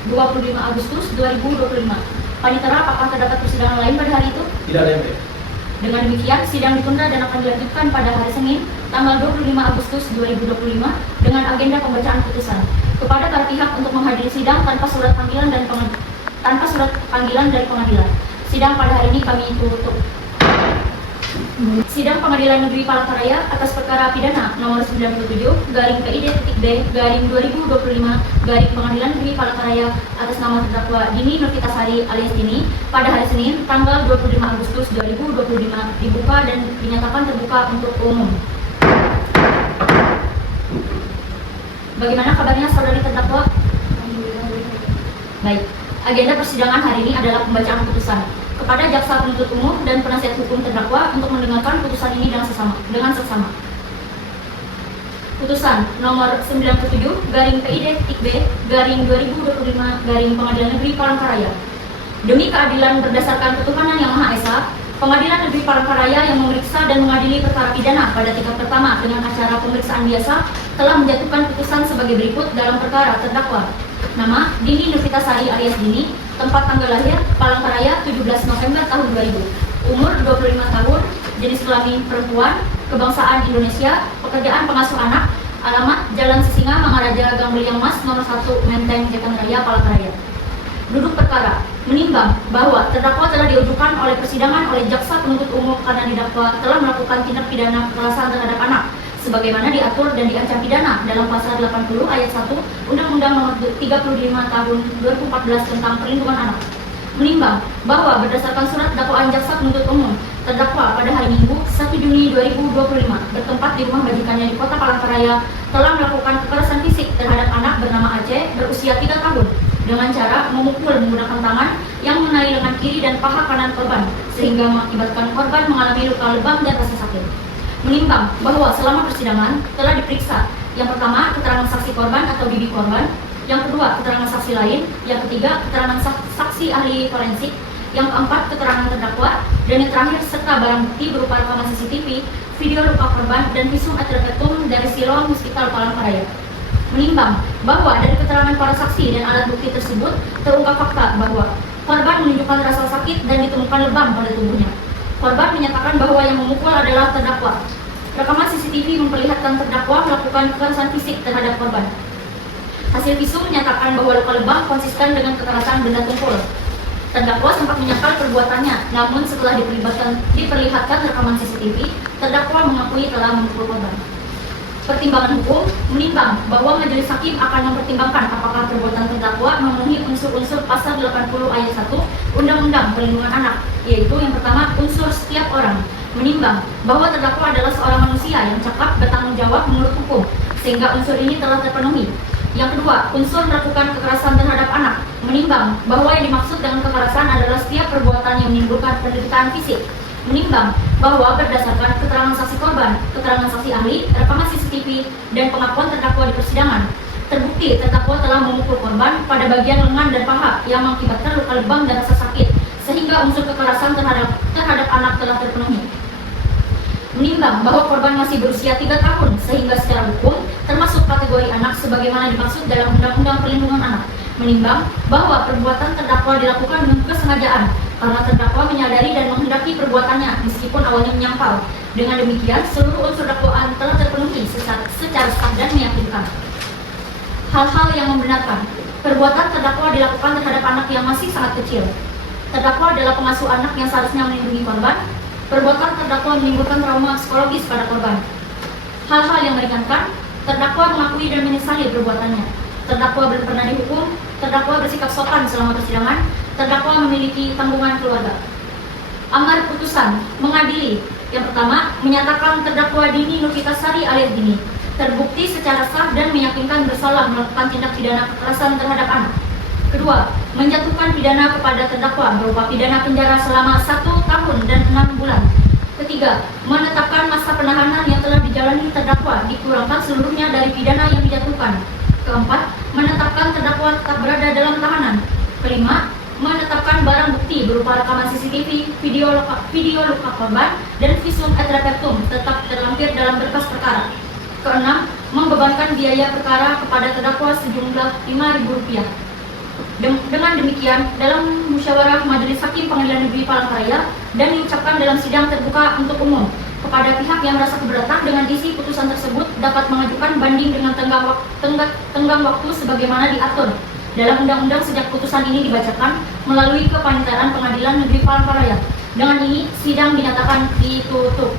25 Agustus 2025. Panitera, apakah terdapat persidangan lain pada hari itu? Tidak ada yang mulia. Dengan demikian, sidang ditunda dan akan dilanjutkan pada hari Senin, tanggal 25 Agustus 2025 dengan agenda pembacaan putusan. Kepada para pihak untuk menghadiri sidang tanpa surat panggilan dari pengadilan. Sidang pada hari ini kami tutup. Sidang Pengadilan Negeri Palangkaraya atas perkara pidana nomor 97/PID/2025 Pengadilan Negeri Palangkaraya atas nama terdakwa Dini Nurfitasari alias Dini pada hari Senin tanggal 25 Agustus 2025 dibuka dan dinyatakan terbuka untuk umum. Bagaimana kabarnya saudari terdakwa? Baik, agenda persidangan hari ini adalah pembacaan putusan kepada jaksa penuntut umum dan penasihat hukum terdakwa untuk mendengarkan putusan ini dengan seksama. Putusan nomor 97/PID/2025 Pengadilan Negeri Palangkaraya. Demi keadilan berdasarkan ketuhanan Yang Maha Esa, Pengadilan Negeri Palangkaraya yang memeriksa dan mengadili perkara pidana pada tingkat pertama dengan acara pemeriksaan biasa telah menjatuhkan putusan sebagai berikut dalam perkara terdakwa. Nama Dini Nurfitasari alias Dini, tempat tanggal lahir Palangkaraya 17 November tahun 2000, umur 25 tahun, jenis kelamin perempuan, kebangsaan Indonesia, pekerjaan pengasuh anak, alamat Jalan Sisinga, Mangaraja, Gang Beliang Mas, nomor 1, Menteng, Jatinraya, Palangkaraya. Duduk perkara, menimbang bahwa terdakwa telah diajukan oleh persidangan oleh jaksa penuntut umum karena didakwa telah melakukan tindak pidana kekerasan terhadap anak sebagaimana diatur dan diancam pidana dalam pasal 80 ayat 1 Undang-Undang Nomor 35 Tahun 2014 tentang Perlindungan Anak. Menimbang bahwa berdasarkan surat dakwaan jaksa penuntut umum, terdakwa pada hari Minggu 1 Juni 2025 bertempat di rumah majikannya di Kota Palangkaraya telah melakukan kekerasan fisik terhadap anak bernama Aceh berusia 3 tahun dengan cara memukul menggunakan tangan yang mengenai lengan kiri dan paha kanan korban sehingga mengakibatkan korban mengalami luka lebam dan rasa sakit. Menimbang bahwa selama persidangan telah diperiksa yang pertama keterangan saksi korban atau bibi korban, yang kedua keterangan saksi lain, yang ketiga keterangan saksi ahli forensik, yang keempat keterangan terdakwa, dan yang terakhir serta barang bukti berupa rekaman CCTV, video luka korban, dan visum et repertum dari Siloam Hospital Palangkaraya. Menimbang bahwa dari keterangan para saksi dan alat bukti tersebut terungkap fakta bahwa korban menunjukkan rasa sakit dan ditemukan lebam pada tubuhnya. Korban menyatakan bahwa yang memukul adalah terdakwa. Rekaman CCTV memperlihatkan terdakwa melakukan kekerasan fisik terhadap korban. Hasil visum menyatakan bahwa luka lebam konsisten dengan kekerasan benda tumpul. Terdakwa sempat menyangkal perbuatannya, namun setelah diperlihatkan rekaman CCTV, terdakwa mengakui telah memukul korban. Pertimbangan hukum menimbang bahwa majelis hakim akan mempertimbangkan apakah perbuatan terdakwa memenuhi unsur-unsur pasal 80 ayat 1 Undang-Undang Perlindungan Anak, yaitu yang pertama unsur setiap orang. Menimbang bahwa terdakwa adalah seorang manusia yang cakap bertanggung jawab menurut hukum, sehingga unsur ini telah terpenuhi. Yang kedua, unsur melakukan kekerasan terhadap anak. Menimbang bahwa yang dimaksud dengan kekerasan adalah setiap perbuatan yang menimbulkan penderitaan fisik. Menimbang bahwa berdasarkan keterangan saksi korban, keterangan saksi ahli, rekaman CCTV, dan pengakuan terdakwa di persidangan, terbukti terdakwa telah memukul korban pada bagian lengan dan paha yang mengakibatkan luka lebam dan rasa sakit, sehingga unsur kekerasan terhadap anak telah terpenuhi. Menimbang bahwa korban masih berusia 3 tahun, sehingga secara hukum termasuk kategori anak sebagaimana dimaksud dalam Undang-Undang Perlindungan Anak. Menimbang bahwa perbuatan terdakwa dilakukan dengan kesengajaan karena terdakwa menyadari dan menghendaki perbuatannya meskipun awalnya menyangkal. Dengan demikian, seluruh unsur dakwaan telah terpenuhi secara sah dan meyakinkan. Hal-hal yang membenarkan perbuatan terdakwa dilakukan terhadap anak yang masih sangat kecil. Terdakwa adalah pengasuh anak yang seharusnya melindungi korban. Perbuatan terdakwa menimbulkan trauma psikologis pada korban. Hal-hal yang meringankan, terdakwa mengakui dan menyesali perbuatannya. Terdakwa belum pernah dihukum. Terdakwa bersikap sopan selama persidangan. Terdakwa memiliki tanggungan keluarga. Amar putusan mengadili. Yang pertama, menyatakan terdakwa Dini Nurfitasari alias Dini terbukti secara sah dan meyakinkan bersalah melakukan tindak pidana kekerasan terhadap anak. Kedua, menjatuhkan pidana kepada terdakwa berupa pidana penjara selama 1 tahun dan 6 bulan. Ketiga, menetapkan masa penahanan yang telah dijalani terdakwa dikurangkan seluruhnya dari pidana yang dijatuhkan. Keempat, menetapkan terdakwa tetap berada dalam tahanan. Kelima, menetapkan barang bukti berupa rekaman CCTV, video luka korban, dan visum et repertum tetap terlampir dalam berkas perkara. Keenam, membebankan biaya perkara kepada terdakwa sejumlah Rp5.000. Dengan demikian, dalam musyawarah Majelis Hakim Pengadilan Negeri Palangkaraya dan diucapkan dalam sidang terbuka untuk umum, kepada pihak yang merasa keberatan dengan isi putusan tersebut dapat mengajukan banding dengan tenggang waktu sebagaimana diatur dalam undang-undang sejak putusan ini dibacakan melalui kepanitaran Pengadilan Negeri Palangkaraya. Dengan ini, sidang dinyatakan ditutup.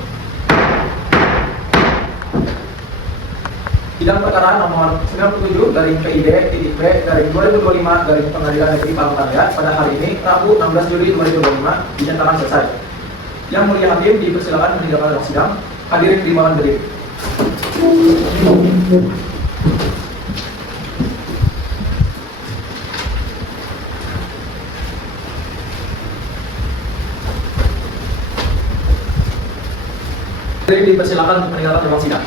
Sidang perkara nomor 97 garing PIB.B garing 2025 garing Pengadilan Negeri Palangkaraya pada hari ini, Rabu 16 Juli 2025, dinyatakan selesai. Yang Mulia Hakim dipersilakan meninggalkan ruang sidang. Hadirin dimohon berdiri. Hadirin dipersilakan untuk meninggalkan ruang sidang.